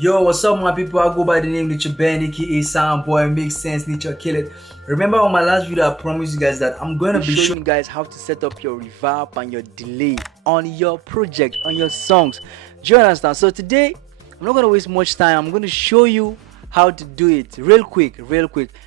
Yo, what's up, my people? I go by the name Nature Ben, aka Sound Boy. Makes sense, Nature Kill It. Remember on my last video, I promised you guys that I'm gonna be showing you guys how to set up your reverb and your delay on your project, on your songs. Do you understand? So today, I'm not gonna waste much time. I'm gonna show you how to do it real quick.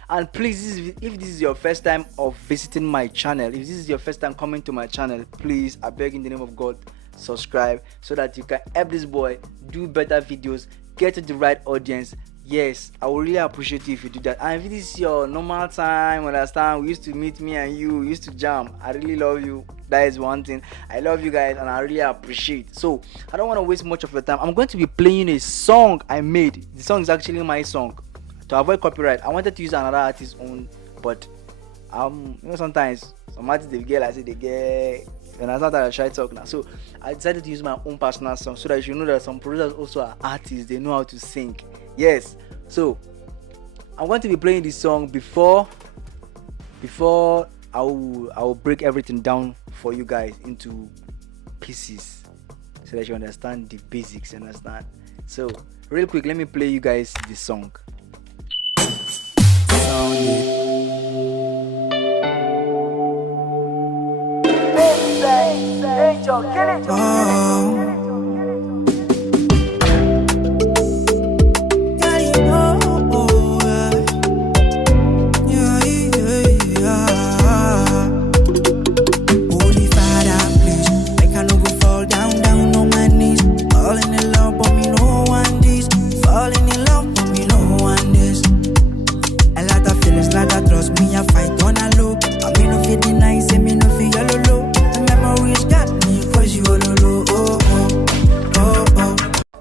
And please, if this is your first time of visiting my channel, if this is your first time coming to my channel, please, I beg in the name of God, subscribe so that you can help this boy do better videos, get to the right audience. Yes, I would really appreciate you if you do that. And if this is your normal time, understand, we used to meet, me and you used to jam. I really love you. That is one thing. I love you guys and I really appreciate. So I don't want to waste much of your time. I'm going to be playing a song I made. The song is actually my song. To avoid copyright, I wanted to use another artist's own, but sometimes some artists they get, I say they get, and I thought that I try talk now. So I decided to use my own personal song so that you know that some producers also are artists, they know how to sing. Yes. So I'm going to be playing this song before I will break everything down for you guys into pieces so that you understand the basics, understand. So real quick, let me play you guys the song.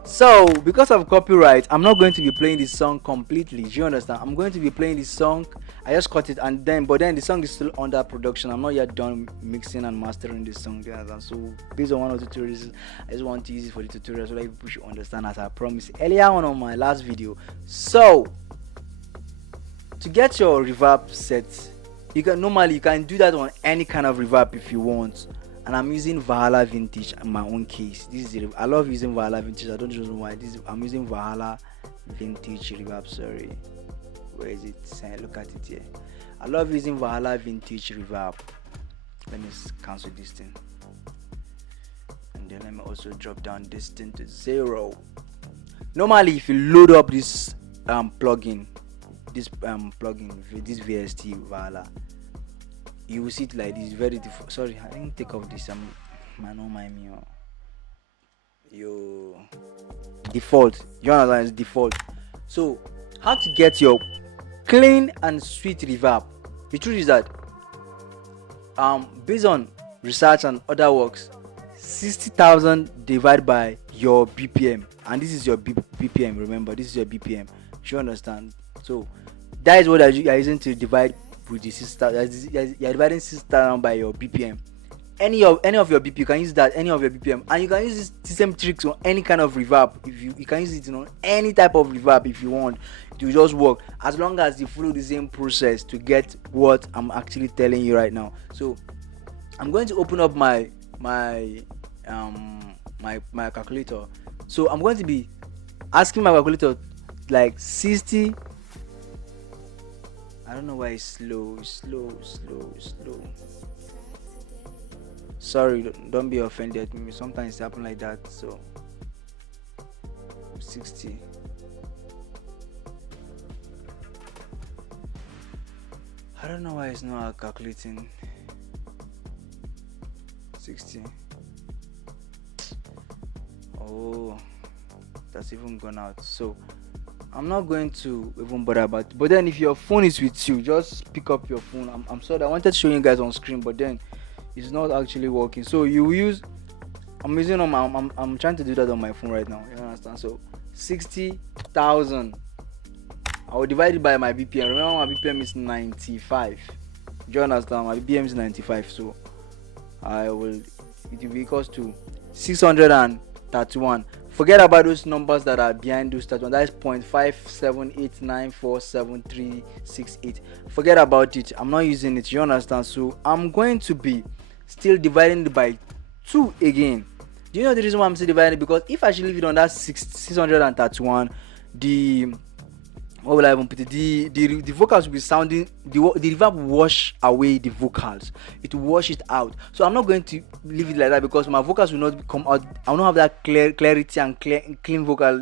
So because of copyright, I'm not going to be playing this song completely. Do you understand? I'm going to be playing this song. I just cut it but then the song is still under production. I'm not yet done mixing and mastering this song. You understand? So based on one of the tutorials, I just want to use it for the tutorial so that people should understand, as I promised earlier on my last video. So to get your reverb set, you can do that on any kind of reverb if you want. And I'm using Valhalla Vintage in my own case. I love using Valhalla Vintage. I don't know why. I'm using Valhalla Vintage reverb. Sorry, where is it? Look at it here. I love using Valhalla Vintage reverb. Let me cancel this thing, and then let me also drop down this thing to 0. Normally, if you load up this plugin, this VST Valhalla, you will see it like this. Very default. Sorry, I didn't take off this. Man, don't mind me. Yo, default. You understand? It's default. So, how to get your clean and sweet reverb? The truth is that, based on research and other works, 60,000 divided by your BPM, and this is your BPM. Remember, this is your BPM. You understand? So, that is what you are using to divide with the 6,000. You're dividing 6,000 by your BPM. Any of your BPM, you can use that. Any of your BPM, and you can use this same tricks on any kind of reverb. If you can use it on any type of reverb if you want. It will just work as long as you follow the same process to get what I'm actually telling you right now. So I'm going to open up my calculator. So I'm going to be asking my calculator like 60. I don't know why it's slow. Sorry, don't be offended. Maybe sometimes it happens like that. So 60. I don't know why it's not calculating. 60. Oh, that's even gone out. So I'm not going to even bother about it. But then if your phone is with you, just pick up your phone. I'm sorry, I wanted to show you guys on screen, but then it's not actually working. So I'm trying to do that on my phone right now. You understand? So 60,000, I will divide it by my BPM. Remember, my BPM is 95. Do you understand? My BPM is 95. So it will be equals to 631. Forget about those numbers that are behind those stats. That is 0.578947368. Forget about it. I'm not using it. You understand? So I'm going to be still dividing it by 2 again. Do you know the reason why I'm still dividing? Because if I should leave it on that 631, the what will I even put it? The vocals will be sounding, the reverb will wash away the vocals. It will wash it out. So I'm not going to leave it like that, because my vocals will not come out. I will not have that clarity and clean vocal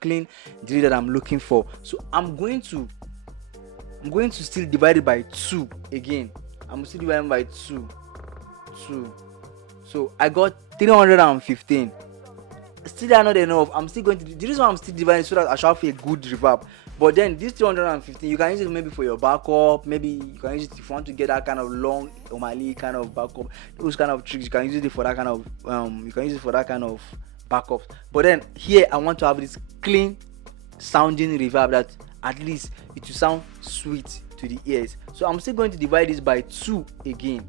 clean delay that I'm looking for. So I'm going to still divide it by 2 again. I'm still dividing by 2. So I got 315. Still are not enough. I'm still going to the reason why I'm still dividing, so that I shall feel a good reverb. But then this 315, you can use it maybe for your backup. Maybe you can use it if you want to get that kind of long O'Malley kind of backup. Those kind of tricks, you can use it for that kind of backups. But then here I want to have this clean sounding reverb that at least it will sound sweet to the ears. So I'm still going to divide this by 2 again,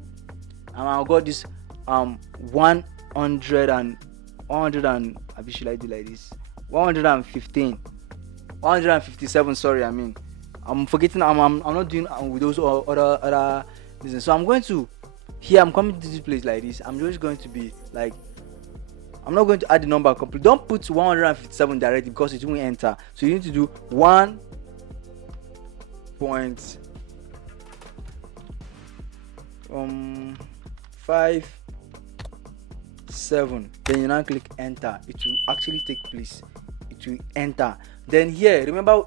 and I got this 100 and I should I do like this 157. Sorry, I'm forgetting. I'm not doing with those other business. So I'm going to here. I'm coming to this place like this. I'm just going to be like, I'm not going to add the number complete. Don't put 157 directly, because it won't enter. So you need to do 1.57. Then you now click enter. It will actually take place. It will enter. Then here, remember,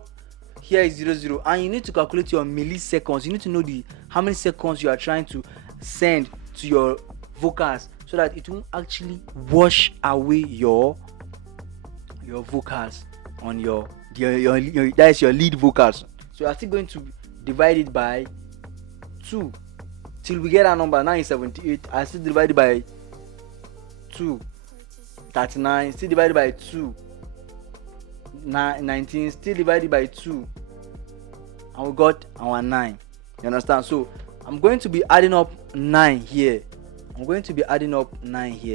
here is 00, and you need to calculate your milliseconds. You need to know how many seconds you are trying to send to your vocals, so that it will actually wash away your vocals on your that is your lead vocals. So I'm still going to divide it by 2 till we get our number. Now is 78. I still divide it by 2. 39. Still divided by 2. 19. Still divided by 2. And we got our 9. You understand? So I'm going to be adding up 9 here.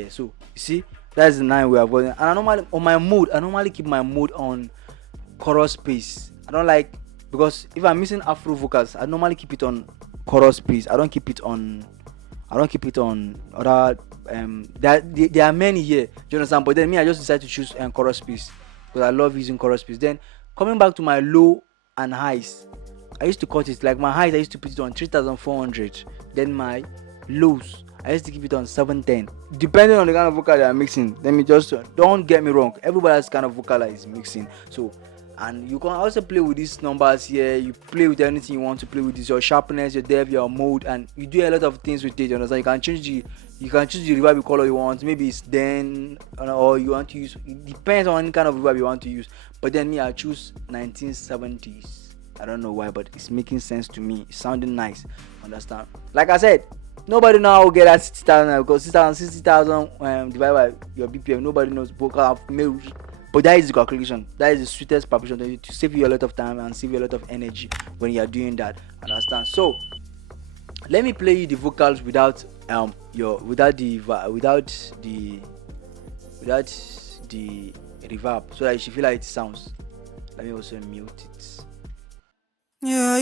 So you see, that's the 9 we have got. And I normally keep my mode on chorus space. I don't like, because if I'm missing Afro vocals, I normally keep it on chorus space. I don't keep it on other there are many here. Do you understand? But then me, I just decided to choose chorus space, because I love using chorus space. Then coming back to my low and highs, I used to cut it. Like my highs, I used to put it on 3,400. Then my lows, I used to keep it on 710. Depending on the kind of vocal that I'm mixing. Let me just, don't get me wrong, everybody has kind of vocal that is mixing. So, and you can also play with these numbers here. You play with anything you want to play with. This your sharpness, your depth, your mode, and you do a lot of things with it. You understand? You can choose the reverb color you want. Maybe it's then, or you want to use. It depends on any kind of reverb you want to use. But then me, I choose 1970s. I don't know why, but it's making sense to me. It's sounding nice. Understand? Like I said, nobody knows how to get that 60,000, because 60,000 divided by your BPM. Nobody knows. But that is the calculation. That is the sweetest proportion to save you a lot of time and save you a lot of energy when you are doing that. Understand? So let me play you the vocals without the reverb, so that you should feel like it sounds. Let me also mute it. Yeah.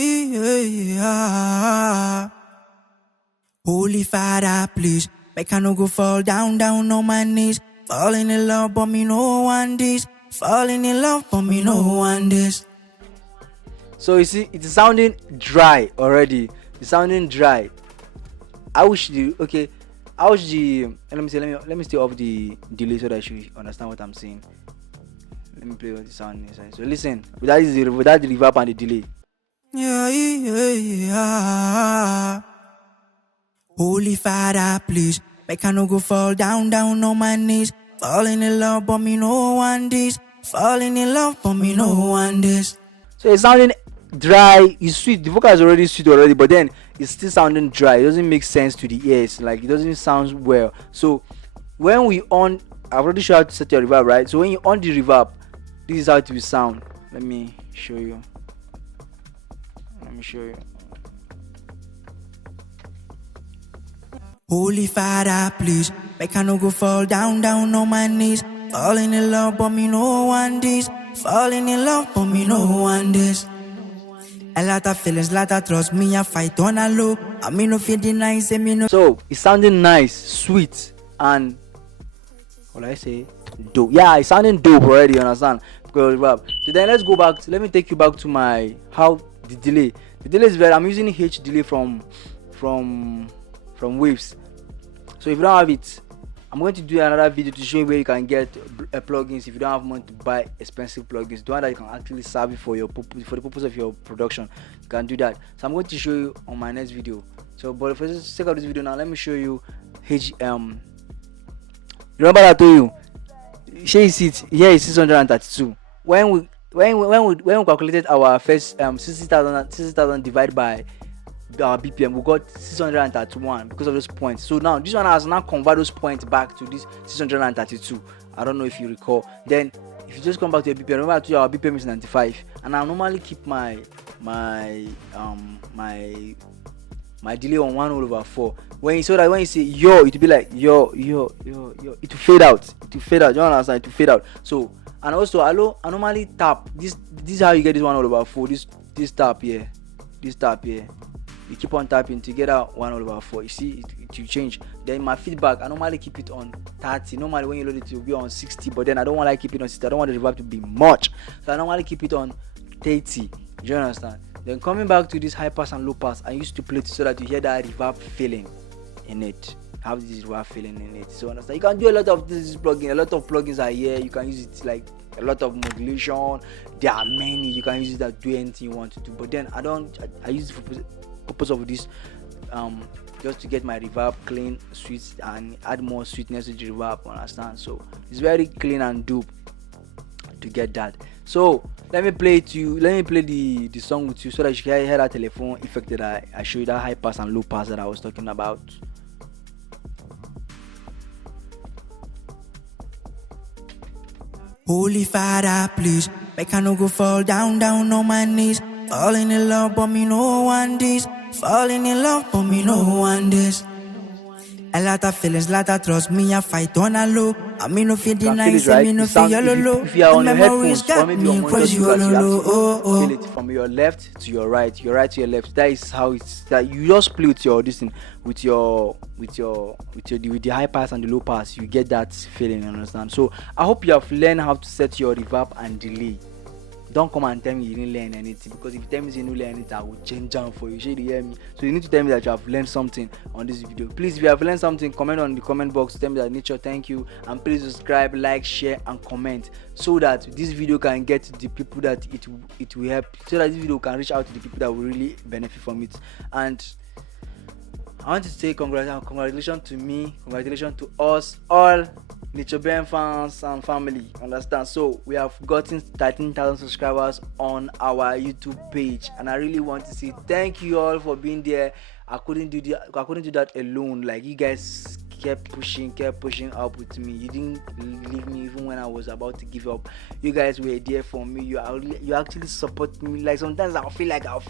Holy Father, please, make I no go fall down on my knees. Falling in love, but me no want this. Falling in love, but me no want this. So you see, it's sounding dry already. It's sounding dry. Let me stay off the delay so that you should understand what I'm saying. Let me play what the sound is. So listen, without the reverb and the delay. Yeah. Holy Father, please, make I no go fall down on my knees. Falling in love, but me no want this. Falling in love, but me no want this. So it's sounding dry. It's sweet. The vocal is already sweet already, but then it's still sounding dry. It doesn't make sense to the ears. Like, it doesn't sound well. So when we on, I've already showed how to set your reverb, right? So when you on the reverb, this is how it will sound. Let me show you. Holy Father, please, make I no go fall down on my knees. Falling in love, but me no want this. Falling in love, but me no want this. A lot of feelings, lot of trust, me a fight on a low. I me no feel deny, say me no. So it's sounding nice, sweet, and Or I say dope. Yeah, it's sounding dope already, you understand? Because reverb. So then let's go back. Let me take you back to my how the delay. The delay is very. I'm using H delay from Waves. So if you don't have it, I'm going to do another video to show you where you can get plugins if you don't have money to buy expensive plugins. The one that you can actually serve it for the purpose of your production. You can do that. So I'm going to show you on my next video. So, but for the sake of this video now, let me show you remember that I told you. Here is it. Here is 632. When we calculated our first 60,000 divided by our BPM, we got 631 because of those points. So now this one has now converted those points back to this 632. I don't know if you recall. Then if you just come back to your BPM, remember I told you our BPM is 95, and I normally keep my delay on 1/4. When you say yo, it will be like yo, it will fade out. You understand? It will fade out. So, and also I normally tap this is how you get this 1/4. This tap here. You keep on tapping to get out 1/4. You see it will change. Then my feedback, I normally keep it on 30. Normally when you load it will be on 60, but then I don't want to keep it on 60. I don't want the reverb to be much, so I normally keep it on 30. Do you understand? Then coming back to this high pass and low pass, I used to play it so that you hear that reverb feeling in it. Have this reverb feeling in it. So understand? You can do a lot of this plugin. A lot of plugins are here. You can use it like a lot of modulation. There are many. You can use it that do anything you want to do. But then I use it for purpose of this just to get my reverb clean, sweet, and add more sweetness to the reverb. Understand? So it's very clean and dope to get that. So let me play the song with you so that you can hear that telephone effect that I showed you, that high pass and low pass that I was talking about. Holy Father, please, make I no go fall down on my knees. Falling in love, but me no want this. Falling in love, but me no want this. A lot of feelings, lot of trust, me a fight on a low. I mean no feel deny, say me no feel low. If you are on your headphones, got me cause you all low. Feel it from your left to your right to your left. That is how it's that you just play with your this thing, with the high pass and the low pass. You get that feeling, you understand? So I hope you have learned how to set your reverb and delay. Don't come and tell me you didn't learn anything, because if you tell me you didn't learn anything, I will change down for you. You hear me? So you need to tell me that you have learned something on this video. Please, if you have learned something, comment on the comment box. Tell me that nature, thank you, and please subscribe, like, share, and comment so that this video can get to the people that it will help. So that this video can reach out to the people that will really benefit from it. And I want to say congratulations to me, congratulations to us all, Nature Band fans and family. Understand? So we have gotten 13,000 subscribers on our YouTube page, and I really want to say thank you all for being there. I couldn't do that alone. Like, you guys kept pushing up with me. You didn't leave me even when I was about to give up. You guys were there for me. You actually support me. Like, sometimes I'll feel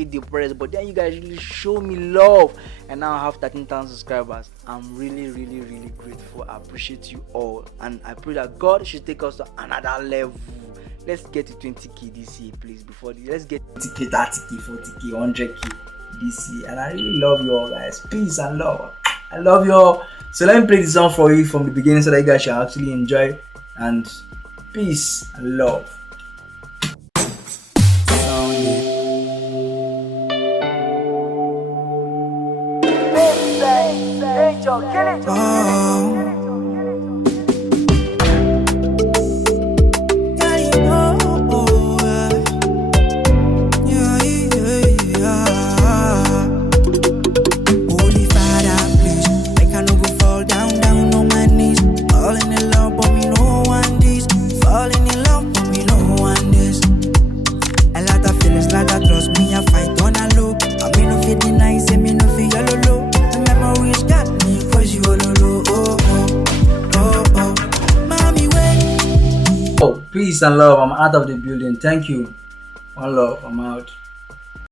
depressed, but then you guys really show me love, and now I have 13,000 subscribers. I'm really grateful. I appreciate you all, and I pray that God should take us to another level. Let's get to 20k this year, please. Let's get 20k, 30k, 40k, 100k this year. And I really love you all, guys. Peace and love. I love you all. So let me play the song for you from the beginning so that you guys shall actually enjoy. And peace and love. Peace and love. I'm out of the building. Thank you. One love. I'm out.